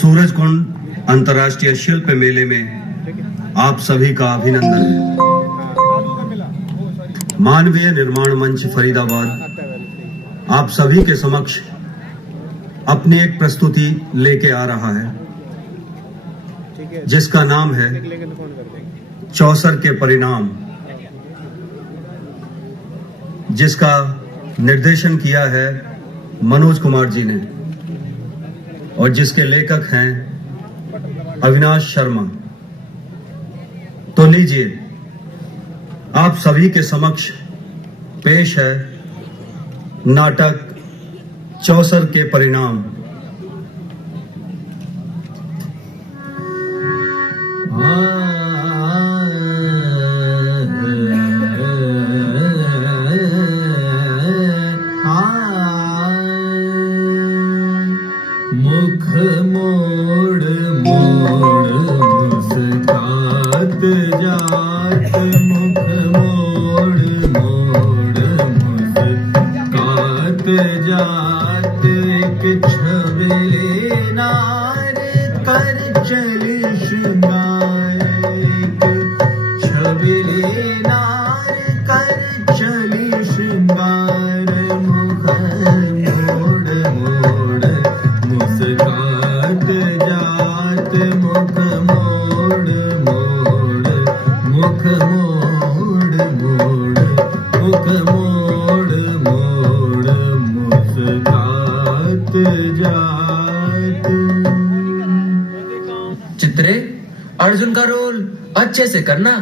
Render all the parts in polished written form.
सूरजकुंड अंतर्राष्ट्रीय शिल्प मेले में आप सभी का अभिनंदन है। मानवीय निर्माण मंच फरीदाबाद आप सभी के समक्ष अपनी एक प्रस्तुति लेके आ रहा है, जिसका नाम है चौसर के परिणाम, जिसका निर्देशन किया है मनोज कुमार जी ने और जिसके लेखक हैं अविनाश शर्मा। तो लीजिए, आप सभी के समक्ष पेश है नाटक चौसर के परिणाम। मुख मोड़ मोड़ मुस्कात जात, मुख मोड़ मोड़ मुस्कात जात, एक छबीले नार कर चली श्रृंगार, एक छबीले नार कर चली श्रृंगार, मुख मोड़ मोड़ मुस्कात जात, मुख मोड़ मोड़, मुख मोड़ मोड़, मुख मोड़ मोड़ मुस्कात जात। चित्रे, अर्जुन का रोल अच्छे से करना।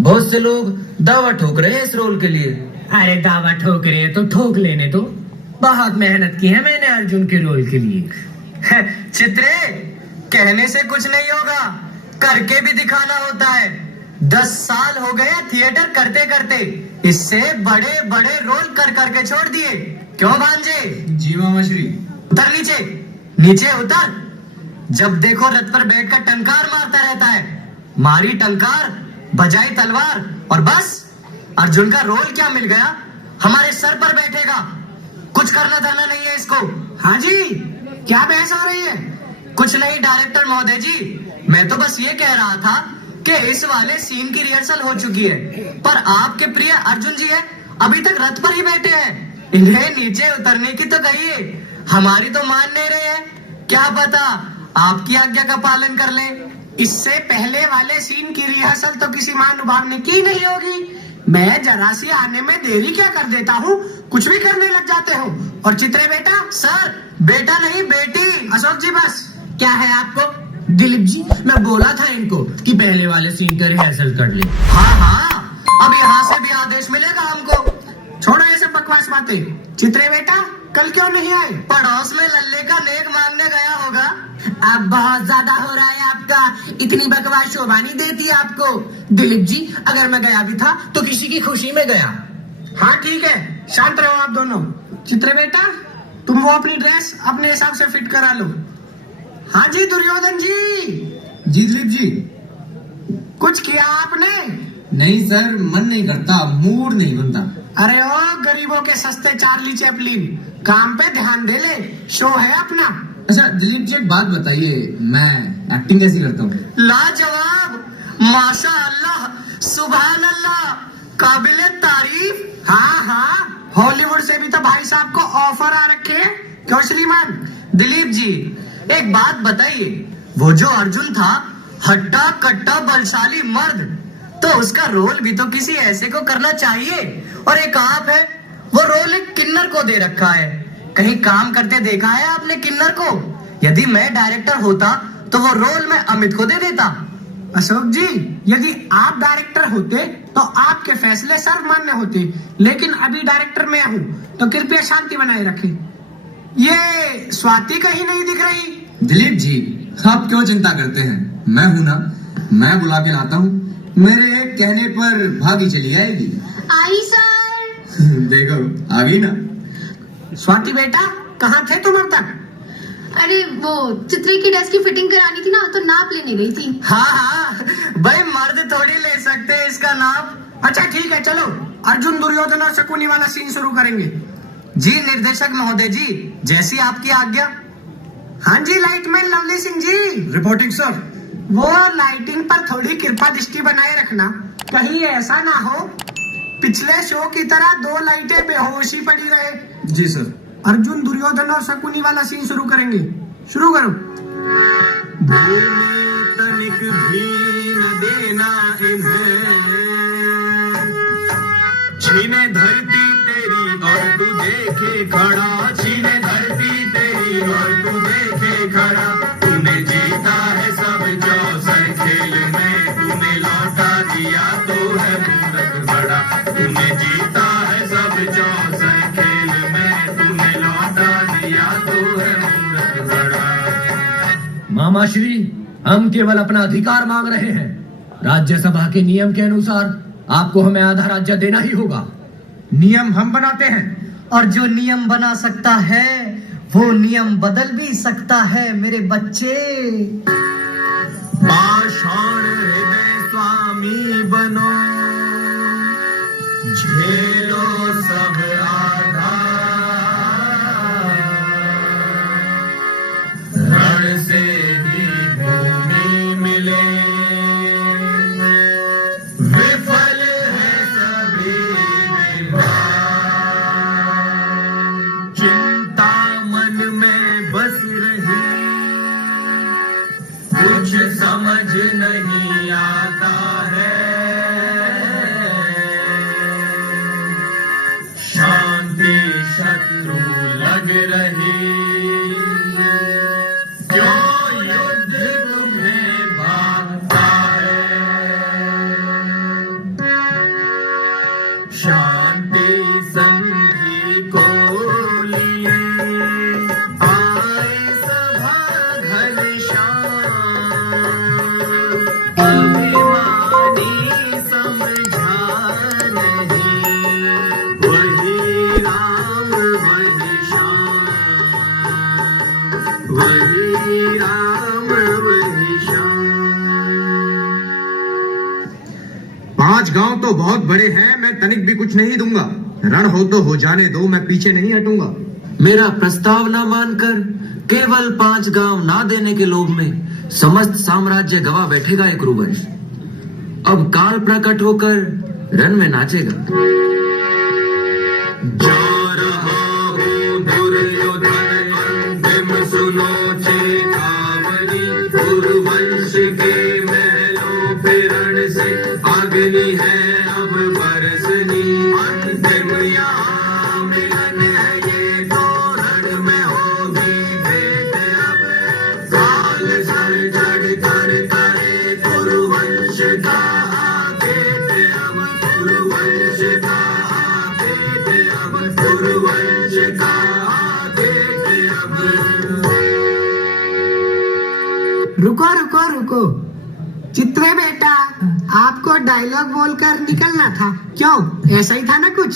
बहुत से लोग दावा ठोक रहे हैं इस रोल के लिए। अरे दावा ठोक रहे हैं तो ठोक लेने दो। बहुत मेहनत की है मैंने अर्जुन के रोल के लिए। चित्रे, कहने से कुछ नहीं होगा, करके भी दिखाना होता है। 10 साल हो गए थिएटर करते करते, इससे बड़े बड़े रोल कर करके छोड़ दिए। क्यों भांजे? जी मामा श्री। उतर नीचे, नीचे उतर। जब देखो रथ पर बैठकर टंकार मारता रहता है। मारी टंकार, बजाई तलवार और बस। अर्जुन का रोल क्या मिल गया, हमारे सर पर बैठेगा। कुछ करना धरना नहीं है इसको। हाँ जी, क्या बहस हो रही है? कुछ नहीं डायरेक्टर महोदय जी, मैं तो बस ये कह रहा था कि इस वाले सीन की रिहर्सल हो चुकी है, पर आपके प्रिय अर्जुन जी है अभी तक रथ पर ही बैठे हैं। इन्हें नीचे उतरने की तो कहिए, हमारी तो मान नहीं रहे हैं। क्या पता आपकी आज्ञा का पालन कर ले। इससे पहले वाले सीन की रिहर्सल तो किसी महानुभाव ने की नहीं होगी। मैं जरा सी आने में देरी क्या कर देता हूँ, कुछ भी करने लग जाते हो। और चित्रे बेटा, सर बेटा नहीं बेटी। अशोक जी बस। क्या है आपको? दिलीप जी, मैं बोला था इनको कि पहले वाले सीन का रिहर्सल कर ले। हाँ हाँ, अब यहाँ से भी आदेश मिलेगा हमको। छोड़ो ये सब बकवास बातें। चित्रे बेटा, कल क्यों नहीं आए? पड़ोस में लल्ले का नेक मांगने गया होगा। अब बहुत ज्यादा हो रहा है आपका, इतनी बकवास शोभा नहीं देती आपको। दिलीप जी, अगर मैं गया भी था तो किसी की खुशी में गया। हाँ ठीक है, शांत रहो आप दोनों। चित्रे बेटा, तुम वो अपनी ड्रेस अपने हिसाब से फिट करा लो। हाँ जी दुर्योधन जी। जी दिलीप जी। कुछ किया आपने? नहीं सर, मन नहीं करता, मूड नहीं बनता। अरे ओ गरीबों के सस्ते चार्ली चैपलिन, काम पे ध्यान दे ले, शो है अपना। अच्छा दिलीप जी, एक बात बताइए, मैं एक्टिंग कैसी करता हूँ? लाजवाब, माशा अल्लाह, सुभान अल्लाह, काबिले तारीफ। हाँ हाँ, हॉलीवुड से भी तो भाई साहब को ऑफर आ रखे हैं। क्यों श्रीमान? दिलीप जी एक बात बताइए, वो जो अर्जुन था हट्टा कट्टा बलशाली मर्द, तो उसका रोल भी तो किसी ऐसे को करना चाहिए। और एक आप है, वो रोल एक किन्नर को दे रखा है। कहीं काम करते देखा है आपने किन्नर को? यदि मैं डायरेक्टर होता तो वो रोल मैं अमित को दे देता। अशोक जी, यदि आप डायरेक्टर होते तो आपके फैसले सर्वमान्य होते, लेकिन अभी डायरेक्टर मैं हूँ, तो कृपया शांति बनाए रखें। ये स्वाति कहीं नहीं दिख रही। दिलीप जी, आप क्यों चिंता करते हैं, मैं हूं ना, मैं बुला के लाता हूँ। मेरे कहने पर भागी चली आएगी। आई सर। देखो आ गई ना। स्वाति बेटा, कहाँ थे तुम अब तक? अरे वो चित्रे की ड्रेस की फिटिंग करानी थी ना, तो नाप लेने गई थी। हाँ हाँ, भाई मर्द थोड़ी ले सकते हैं इसका नाप। अच्छा ठीक है, चलो अर्जुन दुर्योधन और शकुनी वाला सीन शुरू करेंगे। जी निर्देशक महोदय जी, जैसी आपकी आज्ञा। हाँ जी lightman Lovely Singh ji. Reporting sir. वो लाइटिंग पर थोड़ी कृपा दृष्टि बनाए रखना, कहीं ऐसा ना हो पिछले शो की तरह 2 लाइटें बेहोशी पड़ी रहे। जी सर। अर्जुन दुर्योधन और शकुनी वाला सीन शुरू करेंगे। शुरू करो। तनिक भी न देना इन्हें, छीने धरती तेरी और तू देखे खड़ा, छीने धरती तेरी और तू देखे खड़ा। तूने जीता है सब 64 खेल में, तूने लौटा दिया तो है मूर्ख बड़ा। तूने जीता है सब 64 खेल में, तूने लौटा दिया तो है मूर्ख बड़ा। मामा श्री, हम केवल अपना अधिकार मांग रहे हैं। राज्यसभा के नियम के अनुसार आपको हमें आधा राज्य देना ही होगा। नियम हम बनाते हैं, और जो नियम बना सकता है वो नियम बदल भी सकता है मेरे बच्चे। पाषाण हृदय स्वामी बनो, झेलो सब आघात, रण से ही भूमि मिले, विफल है सभी विवाद। चिंता मन में बस रही, कुछ समझ नहीं आता है, शांति शत्रु लग रही, क्यों युद्ध तुम्हें भागता है। शांति संधि को लिए आए सभा घनश्याम, अभिमानी समझा नहीं, वही राम वही श्याम, वही राम वही श्याम। 5 गांव तो बहुत बड़े हैं, मैं तनिक भी कुछ नहीं दूंगा। रण हो तो हो जाने दो, मैं पीछे नहीं हटूंगा। मेरा प्रस्ताव न मानकर केवल 5 गांव ना देने के लोभ में समस्त साम्राज्य गवा बैठेगा एक रुवंश। अब काल प्रकट होकर रण में नाचेगा। जा रहा हूँ दुर्योधन अंतिम सुनो चेतावनी, कुरुवंश के महलों पे रण से अग्नि है अब बरसनी। अंतिम यहाँ मिलन है ये तो रण में होगी भेंट अब, काल सर चढ़ कर करे कुरुवंश का आखेट अब, कुरुवंश का आखेट अब, कुरुवंश का आखेट अब। रुको रुको रुको, चित्रे बेटा, आपको डायलॉग बोलकर निकलना था, क्यों ऐसा ही था ना कुछ?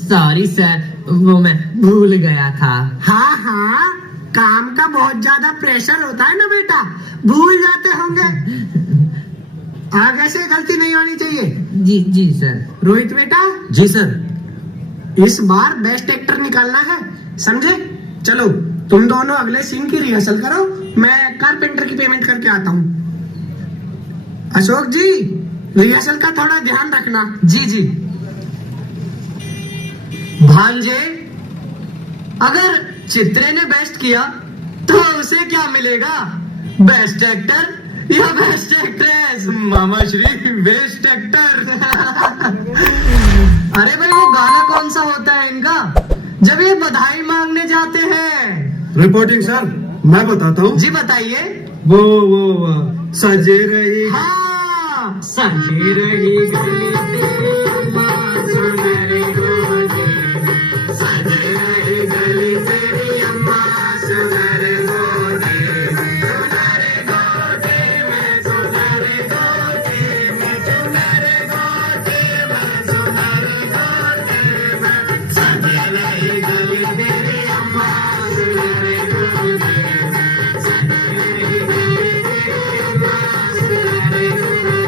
सॉरी सर, वो मैं भूल गया था। हाँ हाँ, काम का बहुत ज्यादा प्रेशर होता है ना बेटा, भूल जाते होंगे। आगे से गलती नहीं होनी चाहिए। जी जी सर। रोहित बेटा, जी सर। इस बार बेस्ट एक्टर निकालना है, समझे? चलो तुम दोनों अगले सीन की रिहर्सल करो, मैं कारपेंटर की पेमेंट करके आता हूँ। अशोक जी, रिहर्सल का थोड़ा ध्यान रखना। जी जी। भांजे, अगर चित्रे ने बेस्ट किया तो उसे क्या मिलेगा? बेस्ट एक्टर या बेस्ट एक्ट्रेस? मामा श्री बेस्ट एक्टर। अरे भाई, वो गाना कौन सा होता है इनका जब ये बधाई मांगने जाते हैं? रिपोर्टिंग सर, मैं बताता हूँ। जी बताइए। वो सजे रही। हाँ, सजे रही गली तेरी अम्मा सुनहरी गोदी, सजे रही गली तेरी अम्मा सुनहरी गोदी, सुनहरी गोदी में, सुनहरी गोदी में, सुनहरी गोदी में, सुनहरी गोदी में, सजे रही गली तेरी अम्मा सुनहरी गोदी में, सजे रही गली तेरी अम्मा सुनहरी गोदी।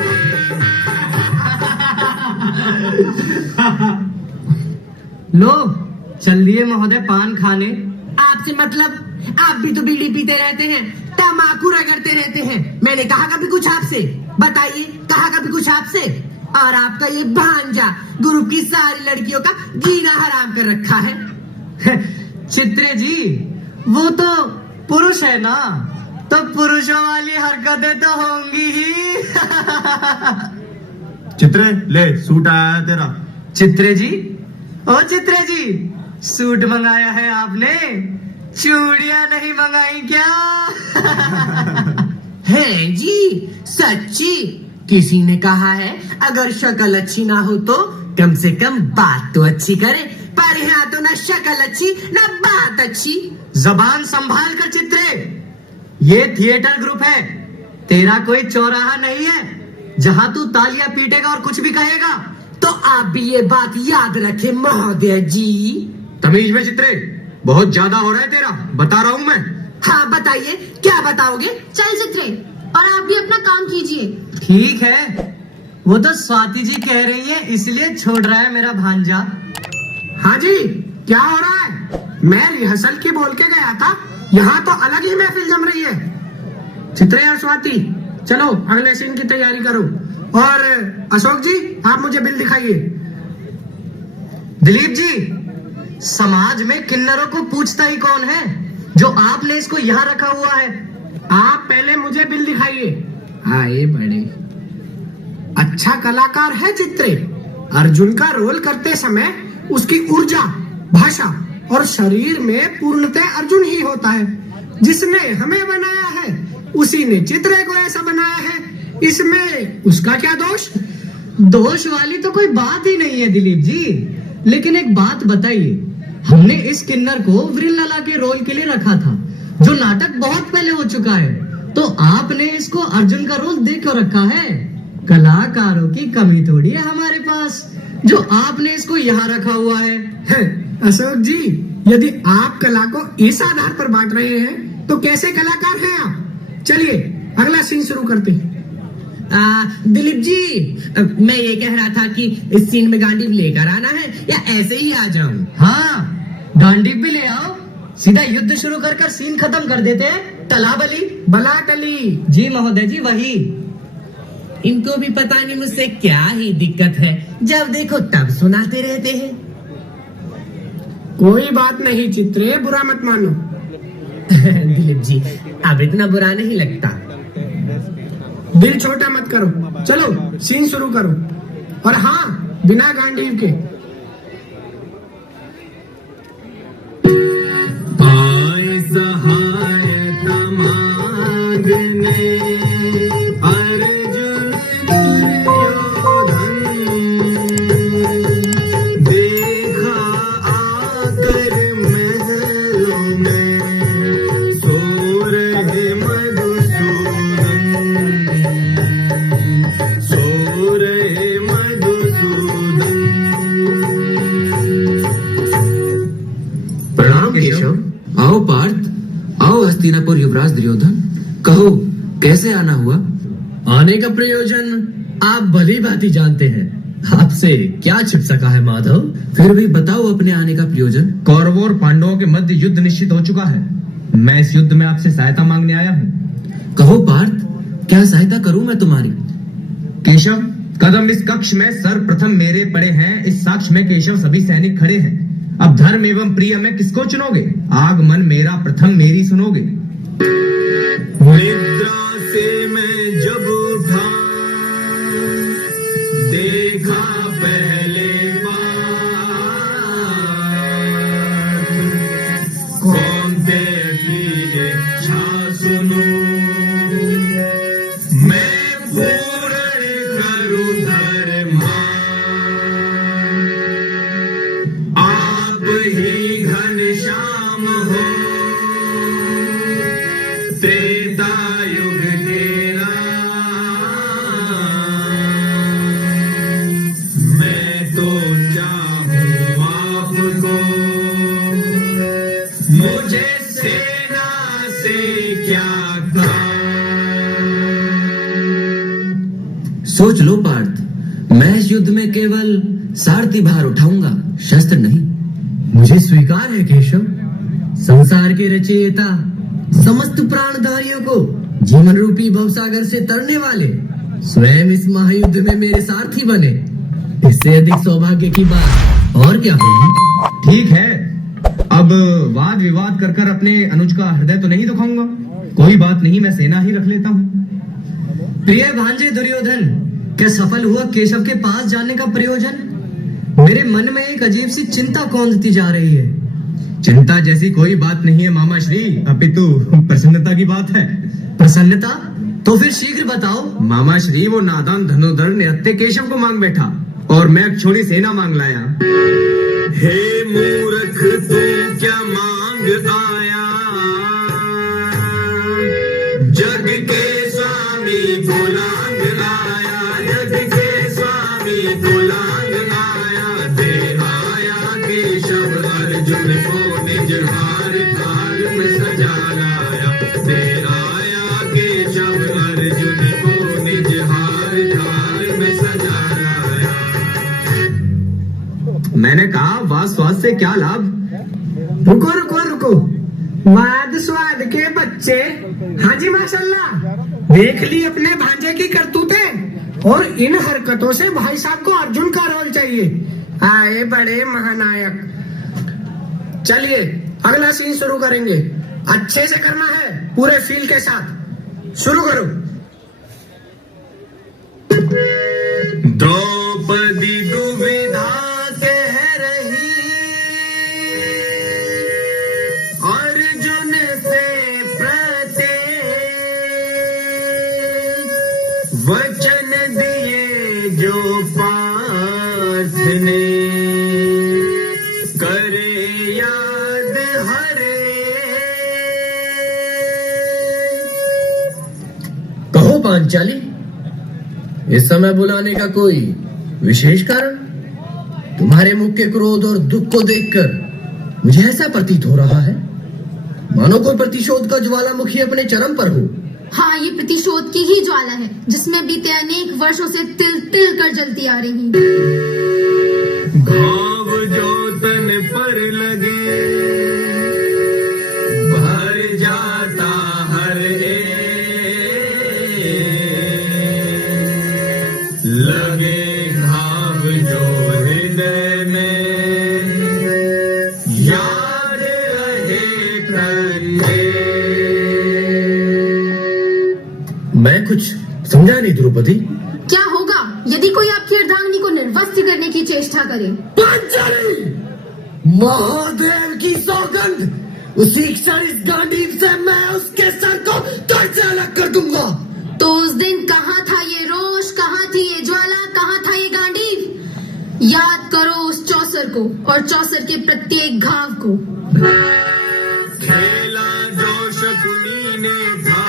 लो चलिए महोदय पान खाने। आपसे मतलब आप भी तो बीड़ी पीते रहते हैं, तम्बाकू रगड़ते रहते हैं। मैंने कहा कभी कुछ आपसे? बताइए, कहा कभी कुछ आपसे? और आपका ये भांजा ग्रुप की सारी लड़कियों का जीना हराम कर रखा है। चित्रे जी, वो तो पुरुष है ना, तो पुरुषों वाली हरकतें तो होंगी ही। चित्रे ले, सूट आया है तेरा। चित्रे जी, ओ चित्रे जी, सूट मंगाया है आपने, चूड़ियां नहीं मंगाई क्या? है जी, सच्ची। किसी ने कहा है अगर शक्ल अच्छी ना हो तो कम से कम बात तो अच्छी करे, पर यहाँ तो ना शक्ल अच्छी ना बात अच्छी। जबान संभाल कर चित्रे, ये थिएटर ग्रुप है, तेरा कोई चौराहा नहीं है जहां तू तालियां पीटेगा और कुछ भी कहेगा। तो आप भी ये बात याद रखें महोदय जी। तमीज में चित्रे, बहुत ज्यादा हो रहा है तेरा, बता रहा हूँ मैं। हाँ बताइए, क्या बताओगे? चल चित्रे, और आप भी अपना काम कीजिए। ठीक है, वो तो स्वाति जी कह रही है इसलिए छोड़ रहा है मेरा भांजा। हाँ जी, क्या हो रहा है? मैं रिहर्सल की बोल के गया था, यहाँ तो अलग ही महफिल जम रही है। चित्रे और स्वाति, चलो अगले सीन की तैयारी करो। और अशोक जी, आप मुझे बिल दिखाइए। दिलीप जी, समाज में किन्नरों को पूछता ही कौन है, जो आपने इसको यहाँ रखा हुआ है? आप पहले मुझे बिल दिखाइए। आए बड़े अच्छा कलाकार है चित्रे। अर्जुन का रोल करते समय उसकी ऊर्जा, भाषा और शरीर में पूर्णतः अर्जुन ही होता है। जिसने हमें बनाया है उसी ने चित्रे को ऐसा बनाया है, इसमें उसका क्या दोष? दोष वाली तो कोई बात ही नहीं है दिलीप जी। लेकिन एक बात बताइए, हमने इस किन्नर को वृंदाला के रोल के लिए रखा था, जो नाटक बहुत पहले हो चुका है, तो आपने इसको अर्जुन का रोल दे क्यों रखा है? कलाकारों की कमी थोड़ी है हमारे पास, जो आपने इसको यहाँ रखा हुआ है। अशोक जी, यदि आप कला को इस आधार पर बांट रहे हैं तो कैसे कलाकार हैं आप? चलिए अगला सीन शुरू करते हैं। दिलीप जी, मैं ये कह रहा था कि इस सीन में गांडीव लेकर आना है या ऐसे ही आ जाऊं? हाँ, गांडीव भी ले आओ, सीधा युद्ध शुरू कर सीन खत्म कर देते हैं। तलाबली बला टली। जी महोदय जी, वही। इनको भी पता नहीं मुझसे क्या ही दिक्कत है, जब देखो तब सुनाते रहते हैं। कोई बात नहीं चित्रे, बुरा मत मानो। दिलीप जी, अब इतना बुरा नहीं लगता। दिल छोटा मत करो, चलो सीन शुरू करो। और हाँ, बिना गांडीव के। आए सहायता मांगने अर्जुन दुर्योधन, देखा आकर महलों में सो रहे मधुसूदन, सो रहे मधुसूदन। प्रणाम केशव। आओ पार्थ, आओ हस्तिनापुर युवराज दुर्योधन, कहो कैसे आना हुआ? आने का प्रयोजन आप भली भांति जानते हैं, आपसे क्या छिप सका है माधव? फिर भी बताओ अपने आने का प्रयोजन। कौरवों और पांडवों के मध्य युद्ध निश्चित हो चुका है। मैं इस युद्ध में आपसे सहायता मांगने आया हूँ। कहो पार्थ, क्या सहायता करूं मैं तुम्हारी? केशव, कदम इस कक्ष में सर्वप्रथम मेरे पड़े हैं, इस साक्ष में केशव सभी सैनिक खड़े हैं। अब धर्म एवं प्रिय में किसको चुनोगे? आगमन मेरा प्रथम, मेरी सुनोगे। निद्रा से मैं जब उठा, देखा पहले बार, कौन से की इच्छा सुनूं, मैं पूर्ण करूं धर्मा, आप ही घनश्याम हो त्रेता युग के राम, मैं तो चाहूं आपको, मुझे सेना से क्या काम। सोच लो पार्थ, मैं इस युद्ध में केवल सारथी भार उठाऊंगा, शस्त्र नहीं। मुझे स्वीकार है केशव, संसार के रचयिता, समस्त प्राणधारियों को जीवन रूपी भवसागर से तरने वाले स्वयं इस महायुद्ध में मेरे सारथी बने, इससे अधिक सौभाग्य की बात और क्या होगी। ठीक है, अब वाद विवाद कर कर अपने अनुज का हृदय तो नहीं दुखाऊंगा। कोई बात नहीं, मैं सेना ही रख लेता हूँ। प्रिय भांजे दुर्योधन, क्या सफल हुआ केशव के पास जाने का प्रयोजन? मेरे मन में एक अजीब सी चिंता कौंधती जा रही है। चिंता जैसी कोई बात नहीं है मामा श्री, अपितु प्रसन्नता की बात है। प्रसन्नता? तो फिर शीघ्र बताओ। मामा श्री, वो नादान धनुधर निहत्थे केशव को मांग बैठा और मैं एक छोटी सेना मांग लाया। हे मूर्ख, तू क्या मांग आया? जग के स्वामी को लांग आया, जग के स्वामी को लांग आया। दे आया केशव अर्जुन को निज हार थाल में सजा लाया। दे आया केशव अर्जुन को निज हार थाल में सजा लाया। मैंने कहा वाद स्वाद से क्या लाभ? रुको रुको रुको, वाद स्वाद के बच्चे। हाँ जी माशाल्लाह, देख ली अपने भांजे की करतूतें, और इन हरकतों से भाई साहब को अर्जुन का रोल चाहिए। आए बड़े महानायक। चलिए अगला सीन शुरू करेंगे। अच्छे से करना है, पूरे फील के साथ। शुरू करो। द्रौपदी दुविधा कह रही, अर्जुन से प्रत्येक वचन दिए जो पार्थ ने, करे याद हरे। कहो पांचाली, इस समय बुलाने का कोई विशेष कारण? तुम्हारे मुख के क्रोध और दुख को देखकर मुझे ऐसा प्रतीत हो रहा है मानो कोई प्रतिशोध का ज्वालामुखी अपने चरम पर हो। हाँ, ये प्रतिशोध की ही ज्वाला है जिसमें बीते अनेक वर्षों से तिल तिल कर जलती आ रही। घाव जो तन पर लगे, भर जाता हर लगे घाव जो हृदय में, याद रहे प्रत्येक। मैं कुछ समझा नहीं द्रौपदी। क्या होगा यदि कोई आपकी अर्धांगिनी को निर्वस्त्र करने की चेष्टा करे? पांचाली, महादेव की सौगंध, उसी क्षण इस गांडीव से मैं उसके सर को तड़ से अलग कर दूंगा। तो उस दिन कहाँ था ये रोष, कहाँ थी ये ज्वाला, कहाँ था ये गांडीव? याद करो उस चौसर को और चौसर के प्रत्येक घाव को। खेला जो शकुनी ने था,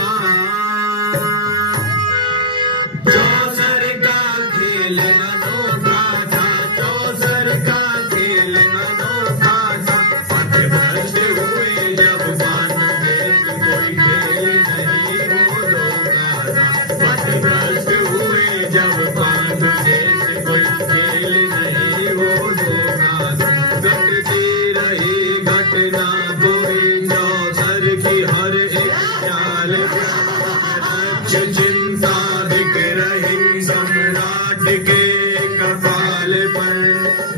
चौसर का खेल अनोखा था, चौसर का खेल अनोखा था। पथभ्रष्ट हुए जब बानवेश, कोई खेल नहीं वो रोका था। पथभ्रष्ट हुए जब बानवेश, कोई खेल नहीं वो रोका था। घटती रही घटना कोई चौसर की हर एक चाल, चिंता दिख रही सम्राट के कपाल पर।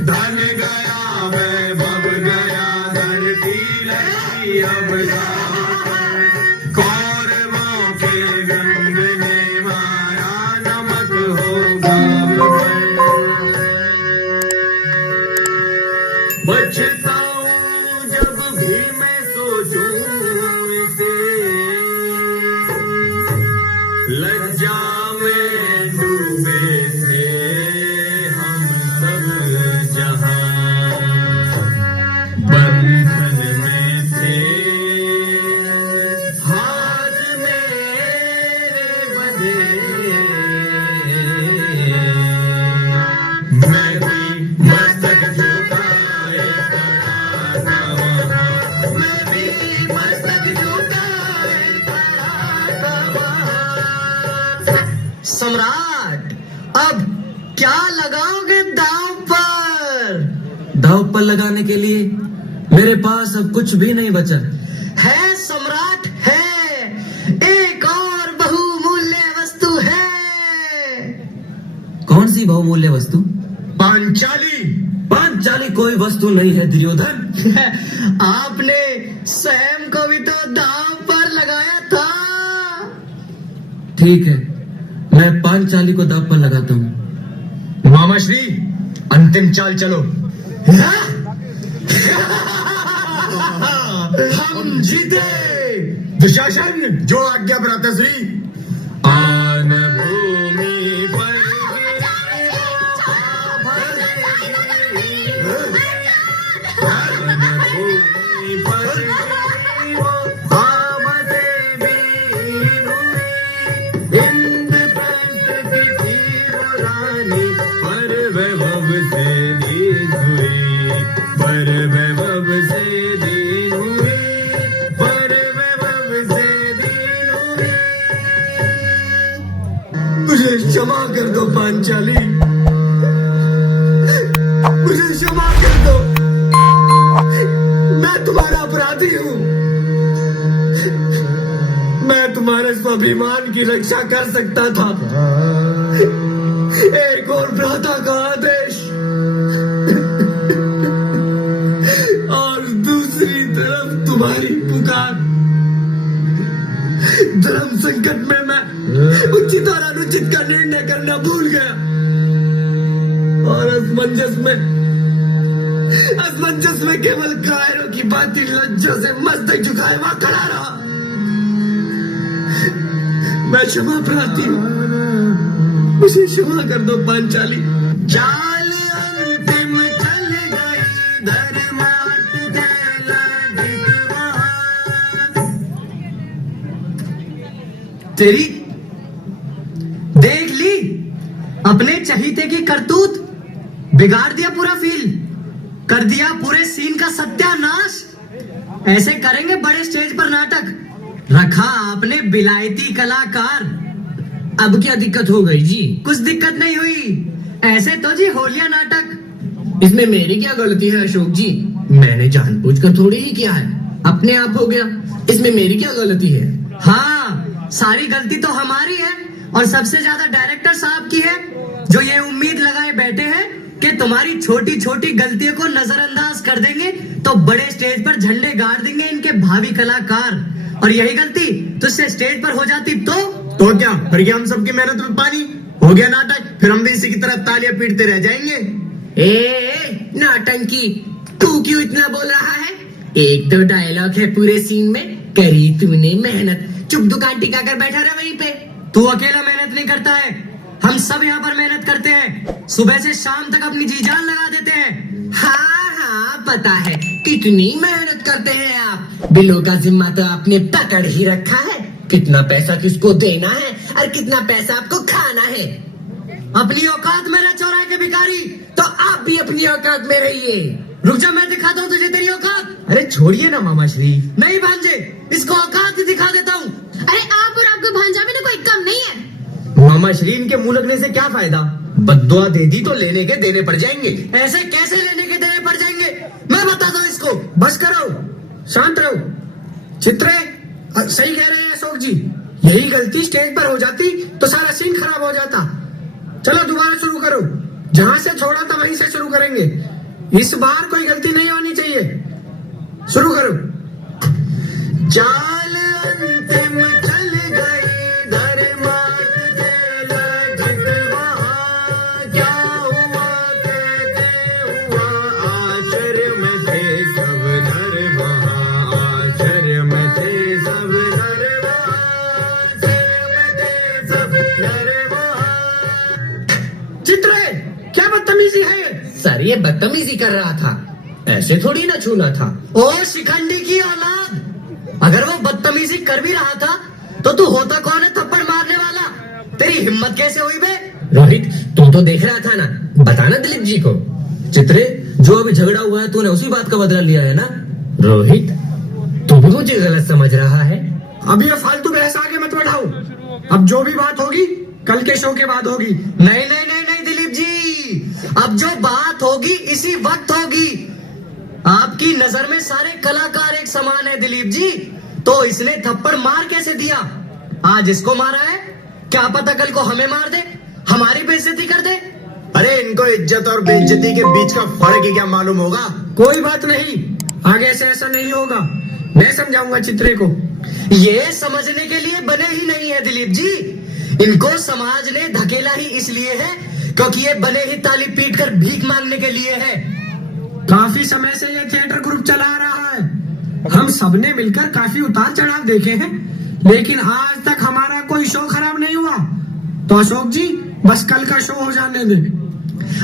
धन गया वैभव गया, धरती लगी अब राह पर। कौरवों के गंध में माया नमक हो गाम पर। बचताऊं जब भी मैं सोचूं इसे, लज्जा में डूबे थे हम सब जहां, बंधन में थे हाथ मेरे बंधे। मैं भी मस्तक झुकाए खड़ा था वहां, मैं भी मस्तक झुकाए खड़ा था वहां। सम्राट, अब क्या लगाओगे दांव पर? दांव पर लगाने के लिए मेरे पास अब कुछ भी नहीं बचा। है सम्राट है, एक और बहुमूल्य वस्तु है। कौन सी बहुमूल्य वस्तु? पांचाली। पांचाली कोई वस्तु नहीं है दुर्योधन। आपने स्वयं को भी तो दांव पर लगाया था। ठीक है, मैं पांचाली को दांव पर लगाता हूँ। मामा श्री, अंतिम चाल चलो। हम जीते। दुशासन, जो आज्ञा भ्राताश्री। आन भूमि पर मुझे क्षमा कर दो पांचाली, मुझे क्षमा कर दो। मैं तुम्हारा अपराधी हूँ। मैं तुम्हारे स्वाभिमान की रक्षा कर सकता था। एक और भ्राता का आदेश और दूसरी तरफ तुम्हारी पुकार। धर्म संकट में मैं उचित और अनुचित का निर्णय करना भूल गया और असमंजस में केवल कायरों की बाती लज्जों से मस्तक झुकाए वहां खड़ा रहा। मैं क्षमा प्रार्थी हूँ, मुझे क्षमा कर दो पांचाली। चाल अंतिम चल गई, धर्मार्थ जला जितवा। तेरी देख ली अपने चहीते की करतूत, बिगाड़ दिया पूरा फील, कर दिया पूरे सीन का सत्यानाश। ऐसे करेंगे बड़े स्टेज पर नाटक, रखा आपने बिलायती कलाकार। अब क्या दिक्कत हो गई जी? कुछ दिक्कत नहीं हुई, ऐसे तो जी होलिया नाटक। इसमें मेरी क्या गलती है अशोक जी? मैंने जानबूझकर थोड़ी ही किया है, अपने आप हो गया। इसमें मेरी क्या गलती है? हाँ, सारी गलती तो हमारी है और सबसे ज्यादा डायरेक्टर साहब की है, जो ये उम्मीद लगाए बैठे हैं कि तुम्हारी छोटी छोटी गलतियों को नजरअंदाज कर देंगे तो बड़े स्टेज पर झंडे गाड़ देंगे इनके भावी कलाकार। और यही गलती तुझसे स्टेज पर हो जाती तो क्या भर गया हम सबकी मेहनत में पानी? हो गया नाटक, फिर हम भी इसी की तरह तालियां पीटते रह जाएंगे। नाटंकी, तू क्यों इतना बोल रहा है? एक दो डायलॉग है पूरे सीन में, करी तूने मेहनत, चुप दुकान टिका कर बैठा रहा वहीं पे। तू अकेला मेहनत नहीं करता है, हम सब यहाँ पर मेहनत करते हैं, सुबह से शाम तक अपनी जी जान लगा देते हैं। हाँ, पता है कितनी मेहनत करते हैं आप। बिलों का जिम्मा तो आपने पकड़ ही रखा है, कितना पैसा किसको देना है और कितना पैसा आपको खाना है। अपनी औकात में रह चौराहे के भिखारी। तो आप भी अपनी औकात में रहिए। रुक जा, मैं दिखाता हूँ तुझे तेरी औकात। अरे छोड़िए ना मामा श्री। नहीं भांजे, इसको औकात ही दिखा देता हूँ। अरे आप और आपका भांजा भी तो कोई कम नहीं है। मामा श्री, इनके मुंह लगने से क्या फायदा? बद्दुआ दे दी तो लेने के देने पड़ जाएंगे। ऐसे कैसे लेने के देने पड़ जाएंगे, मैं बताता हूँ इसको। बस करो, शांत रहो। चित्रे सही कह रहे हैं अशोक जी, यही गलती स्टेज पर हो जाती तो सारा सीन खराब हो जाता। चलो दोबारा शुरू करो, जहां से छोड़ा था वहीं से शुरू करेंगे। इस बार कोई गलती नहीं होनी चाहिए। शुरू करो। चाल अंतिम चल गई, धर्मार्थ जला जितवा। क्या हुआ कहते हुआ, आश्चर्य में थे सब नर वहाँ। आश्चर्य में थे सब नर वहाँ, आश्चर्य में थे सब नर वहाँ। चित्रे, क्या बदतमीजी है ये? सर, ये बदतमीजी कर रहा था, ऐसे थोड़ी ना छूना था। ओ शिखंडी की औलाद, अगर वो बदतमीजी कर भी रहा था तो तू होता कौन है थप्पड़ मारने वाला? तेरी हिम्मत कैसे हुई बे? रोहित, तुम तो देख रहा था ना, बताना दिलीप जी को। चित्रे, जो अभी झगड़ा हुआ है तूने उसी बात का बदला लिया है ना? रोहित, तू भी मुझे गलत समझ रहा है। अब ये फालतू बहस आगे मत बढ़ाओ। अब जो भी बात होगी कल के शो के बाद होगी। नहीं नहीं नहीं नहीं दिलीप जी, अब जो बात होगी इसी वक्त होगी। आपकी नजर में सारे कलाकार एक समान है दिलीप जी, तो इसने थप्पड़ मार कैसे दिया? आज इसको मारा है, क्या पता कल को हमें मार दे, हमारी बेइज्जती कर दे। अरे इनको इज्जत और बेइज्जती के बीच का फर्क ही क्या मालूम होगा? कोई बात नहीं, आगे से ऐसा नहीं होगा। मैं समझाऊंगा चित्रे को। ये समझने के लिए बने ही नहीं है दिलीप जी, इनको समाज ने धकेला ही इसलिए है क्योंकि ये बने ही ताली पीट कर भीख मांगने के लिए है। काफी समय से ये थिएटर ग्रुप चला रहा है, हम सबने मिलकर काफी उतार चढ़ाव देखे हैं, लेकिन आज तक हमारा कोई शो खराब नहीं हुआ। तो अशोक जी बस कल का शो हो जाने दे।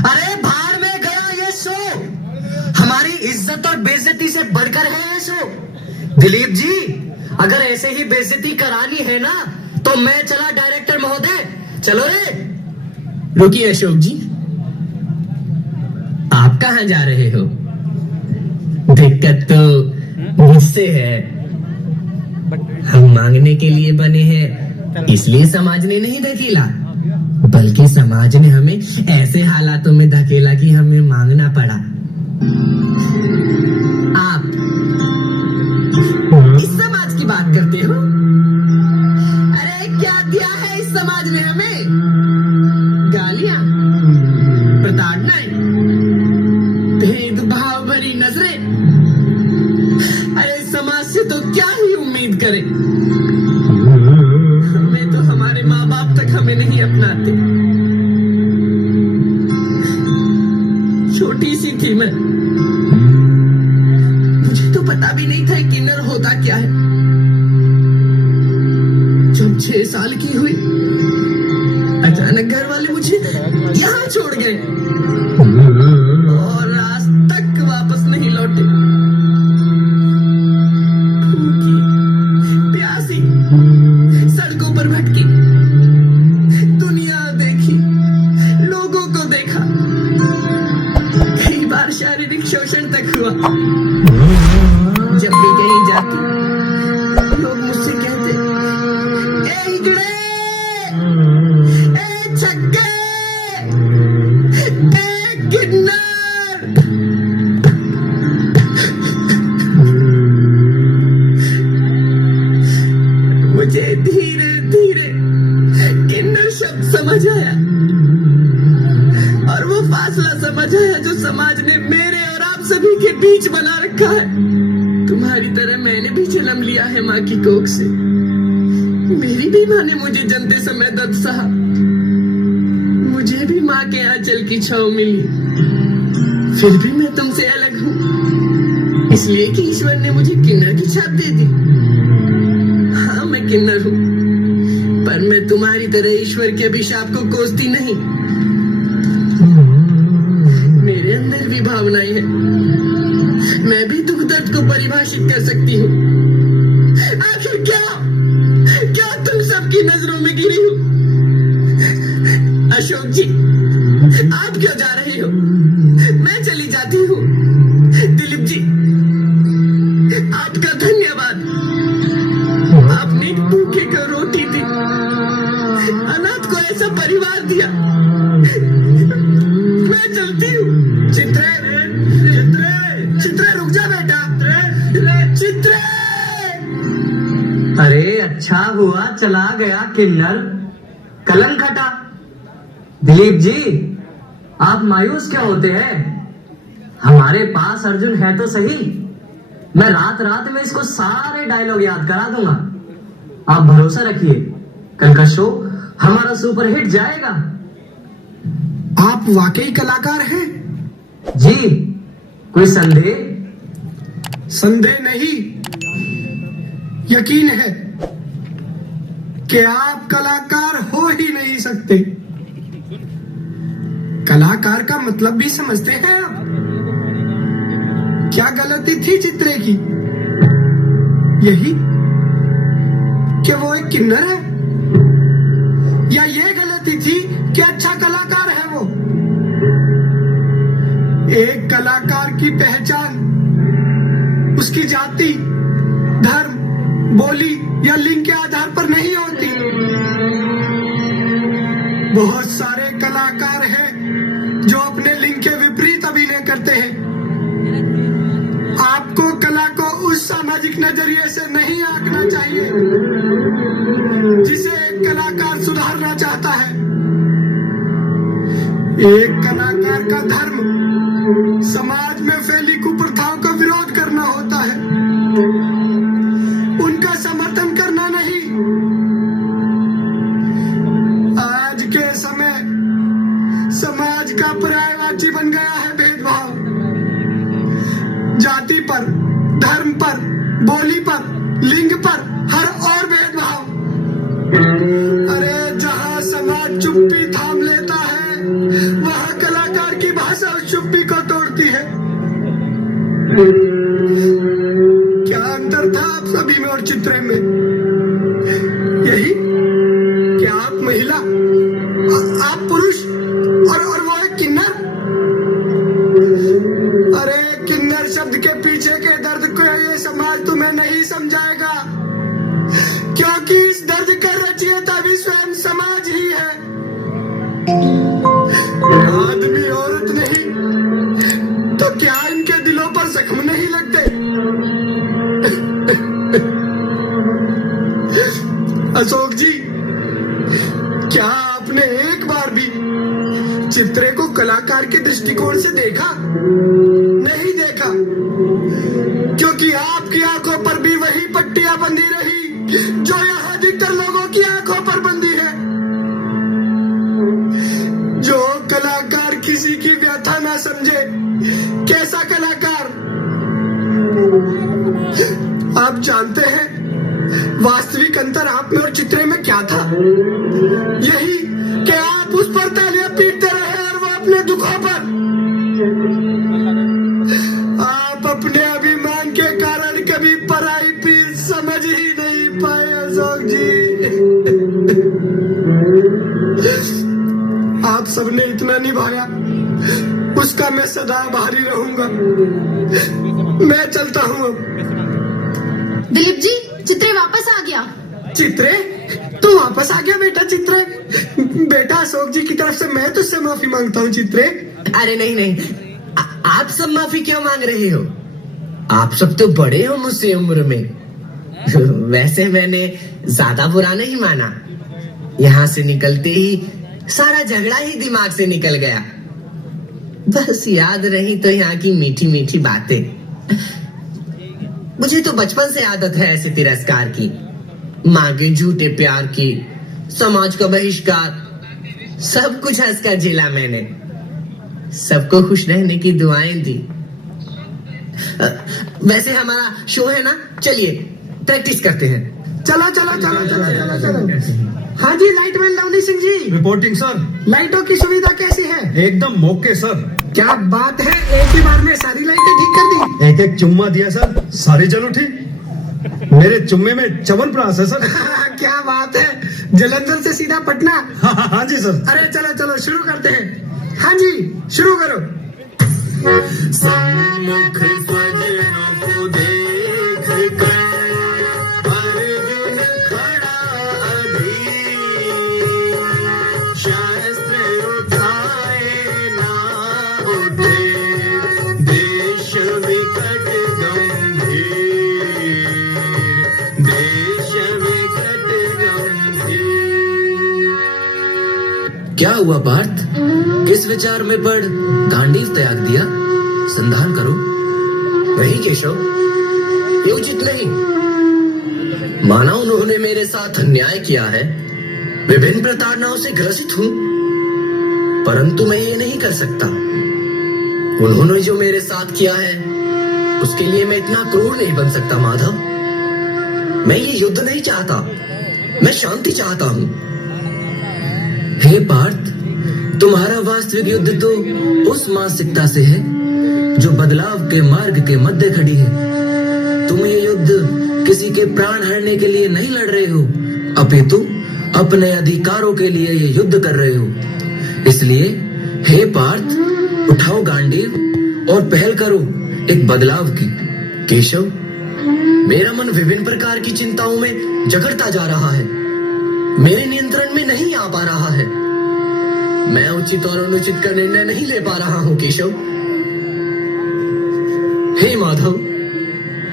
अरे भाड़ में गया ये शो, हमारी इज्जत और बेइज्जती से बढ़कर है ये शो। दिलीप जी अगर ऐसे ही बेइज्जती करानी है ना तो मैं चला डायरेक्टर महोदय, चलो रे। रुकिए अशोक जी, आप कहाँ जा रहे हो? दिक्कत तो मुझसे है। हम मांगने के लिए बने हैं, इसलिए समाज ने नहीं धकेला, बल्कि समाज ने हमें ऐसे हालातों में धकेला कि हमें मांगना पड़ा। आप इस समाज की बात करते हो? अरे क्या दिया है इस समाज ने हमें? गालियां, प्रताड़नाएं, भेदभाव भरी नजरें। अरे समाज से तो क्या ही उम्मीद करें, हमें तो हमारे माँ बाप तक हमें नहीं अपनाते। छोटी सी थी मैं, मुझे तो पता भी नहीं था किन्नर होता क्या है। जब 6 साल की हुई अचानक घर वाले मुझे यहाँ छोड़ गए और आज तक वापस नहीं लौटे। भूखी प्यासी सड़कों पर भटकी, दुनिया देखी, लोगों को देखा, कई बार शारीरिक शोषण तक हुआ। जब भी कहीं जाती लोग मुझसे कहते, ए हिगड़े, ए छक्के, ए किन्नर। मुझे धीरे धीरे किन्नर शब्द समझ आया और वो फासला समझ आया जो समाज ने मेरे और आप सभी के बीच बना रखा है। तुम्हारी तरह मैंने भी जन्म लिया है माँ की कोख से। मेरी भी माँ ने मुझे जन्मते समय दर्द सहा, मुझे भी माँ के आंचल की छांव मिली। फिर भी मैं तुमसे अलग हूँ, इसलिए कि ईश्वर ने मुझे किन्नर की छाप दे दी। हाँ मैं किन्नर हूँ, पर मैं तुम्हारी तरह ईश्वर के अभिशाप को कोसती नहीं। मेरे अंदर भी भावनाएं हैं, मैं भी दुख दर्द को परिभाषित कर सकती हूँ। आखिर क्या तुम सबकी नजरों में गिरी हूँ? अशोक जी आप क्यों जा रहे हो? मैं चली जाती हूँ। दिलीप जी आपका धन्यवाद, आपने एक भूखे को रोटी दी, अनाथ को ऐसा परिवार दिया। मैं चलती हूँ। चित्रे रुक जा बेटा, चित्रे। अरे अच्छा हुआ चला गया किन्नर, कलंक हटा। दिलीप जी आप मायूस क्यों होते हैं? हमारे पास अर्जुन है तो सही, मैं रात रात में इसको सारे डायलॉग याद करा दूंगा। आप भरोसा रखिए, कल का शो हमारा सुपरहिट जाएगा। आप वाकई कलाकार हैं? जी, कोई संदेह? संदेह नहीं, यकीन है कि आप कलाकार हो ही नहीं सकते। कलाकार का मतलब भी समझते हैं आप? क्या गलती थी चित्रे की? यही कि वो एक किन्नर है, या ये गलती थी कि अच्छा कलाकार है वो? एक कलाकार की पहचान उसकी जाति, धर्म, बोली या लिंग के आधार पर नहीं होती। बहुत सारे कलाकार हैं जो अपने लिंग के विपरीत अभिनय करते हैं। सामाजिक नजरिए से नहीं आंकना चाहिए। जिसे एक कलाकार सुधारना चाहता है, एक कलाकार का धर्म समाज में फैली कुप्रथाओं का विरोध करना होता है, उनका समर्थन करना नहीं। आज के समय समाज का पर्यायवाची बन गया है भेदभाव, जाति पर, धर्म पर, बोली पर, लिंग पर, हर और भेदभाव। अरे जहां समाज चुप्पी थाम लेता है, वहां कलाकार की भाषा उस चुप्पी को तोड़ती है। क्या अंतर था आप सभी में और चित्रे में? यही क्या आप महिला, आप पुरुष और वो एक किन्नर? अरे किन्नर शब्द के पीछे के दर्द को ये समाज तुम्हें नहीं समझाएगा, क्योंकि इस दर्द का रचयिता भी स्वयं समाज ही है। आदमी औरत नहीं तो क्या इनके दिलों पर जख्म नहीं लगते? अशोक जी, क्या आपने एक बार भी चित्रे को कलाकार के दृष्टिकोण से देखा? नहीं देखा, क्योंकि आपकी आंखों पर भी वही पट्टियां बंधी रही जो यहाँ अधिकतर लोगों की आंखों पर बंधी है। जो कलाकार किसी की व्यथा ना समझे, कैसा कलाकार? आप जानते हैं वास्तविक अंतर आप में और चित्रे में क्या था? यही कि आप उस पर तालियां पीटते रहे और वो अपने दुखों पर। आप अपने अभिमान के कारण कभी पराई पीर समझ ही नहीं पाए अशोक जी। आप सबने इतना निभाया, उसका मैं सदा आभारी रहूंगा। मैं चलता हूँ अब। दिलीप जी, चित्रे वापस आ गया। चित्रे, तू वापस आ गया बेटा? चित्रे बेटा, अशोक जी की तरफ से मैं तुझसे माफी मांगता हूँ। चित्रे, अरे नहीं नहीं, आप सब माफी क्यों मांग रहे हो? आप सब तो बड़े हो मुझसे उम्र में। वैसे मैंने ज्यादा बुरा नहीं माना। यहाँ से निकलते ही सारा झगड़ा ही दिमाग से निकल गया। बस याद रही तो यहाँ की मीठी मीठी बातें। मुझे तो बचपन से आदत है ऐसे तिरस्कार की, माँ के झूठे प्यार की, समाज का बहिष्कार, सब कुछ हंसकर झेला मैंने। सबको खुश रहने की दुआएं दी। वैसे हमारा शो है ना, चलिए प्रैक्टिस करते हैं। चलो चलो चलो चलो चलो चलो। हाँ जी, lightman Lovely Singh ji. Reporting sir. लाइटों की सुविधा कैसी है? एकदम मौके सर। क्या बात है, एक ही बार में सारी लाइटें ठीक कर दी? एक एक चुम्मा दिया सर, सारी जल उठी। मेरे चुम्मे में च्यवनप्राश है सर। क्या बात है, जलंधर से सीधा पटना? हाँ जी सर। अरे चलो चलो शुरू करते हैं। हाँ जी, शुरू करो। सम्मुख स्वजनों को देख कर अर्जुन खड़ा अधीर, शस्त्र उठाए ना उठे, देश विकट गंभीर, देश विकट गंभीर। क्या हुआ पार्थ? किस विचार में पड़ गांडीव त्याग दिया? संधान करो। नहीं केशव, ये उचित नहीं। माना उन्होंने मेरे साथ अन्याय किया है, विभिन्न प्रताड़नाओं से ग्रसित हूं, परंतु मैं ये नहीं कर सकता। उन्होंने जो मेरे साथ किया है उसके लिए मैं इतना क्रूर नहीं बन सकता माधव। मैं ये युद्ध नहीं चाहता, मैं शांति चाहता हूं। हे पार्थ, तुम्हारा वास्तविक युद्ध तो उस मानसिकता से है जो बदलाव के मार्ग के मध्य खड़ी है। तुम ये युद्ध किसी के प्राण हरने के लिए नहीं लड़ रहे हो, अपितु अपने अधिकारों के लिए ये युद्ध कर रहे हो। इसलिए हे पार्थ, उठाओ गांडीव और पहल करो एक बदलाव की। केशव, मेरा मन विभिन्न प्रकार की चिंताओं में जकड़ता जा रहा है, मेरे नियंत्रण में नहीं आ पा रहा है। मैं उचित और अनुचित का निर्णय नहीं ले पा रहा हूं केशव। हे माधव,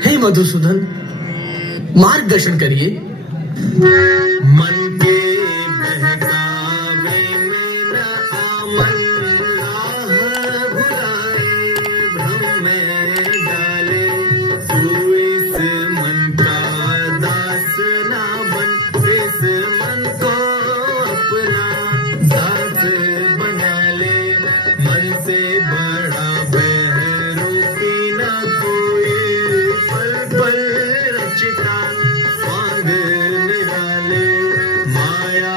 हे मधुसूदन, मार्गदर्शन करिए। मन के बहकावे में न आमन, राह भुलाए भ्रम में डाले, तू इस मन का दास ना बन, इस मन को अपना दास बना ले। मन से बड़ा बहरूपी न कोई, पल पल रचता स्वांग निराले। माया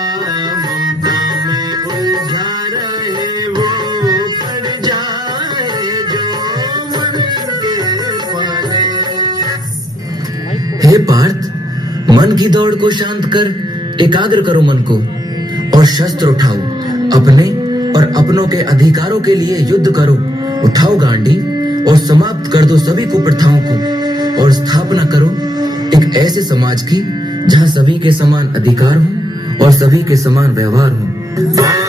ममता में उलझा रहे वो, पड़ जाए जो मन के पाले। हे पार्थ, मन की दौड़ को शांत कर एकाग्र करो मन को, और शस्त्र उठाओ, अपने और अपनों के अधिकारों के लिए युद्ध करो। उठाओ गांडी और समाप्त कर दो सभी कुप्रथाओं को, और स्थापना करो एक ऐसे समाज की जहां सभी के समान अधिकार हो और सभी के समान व्यवहार हो।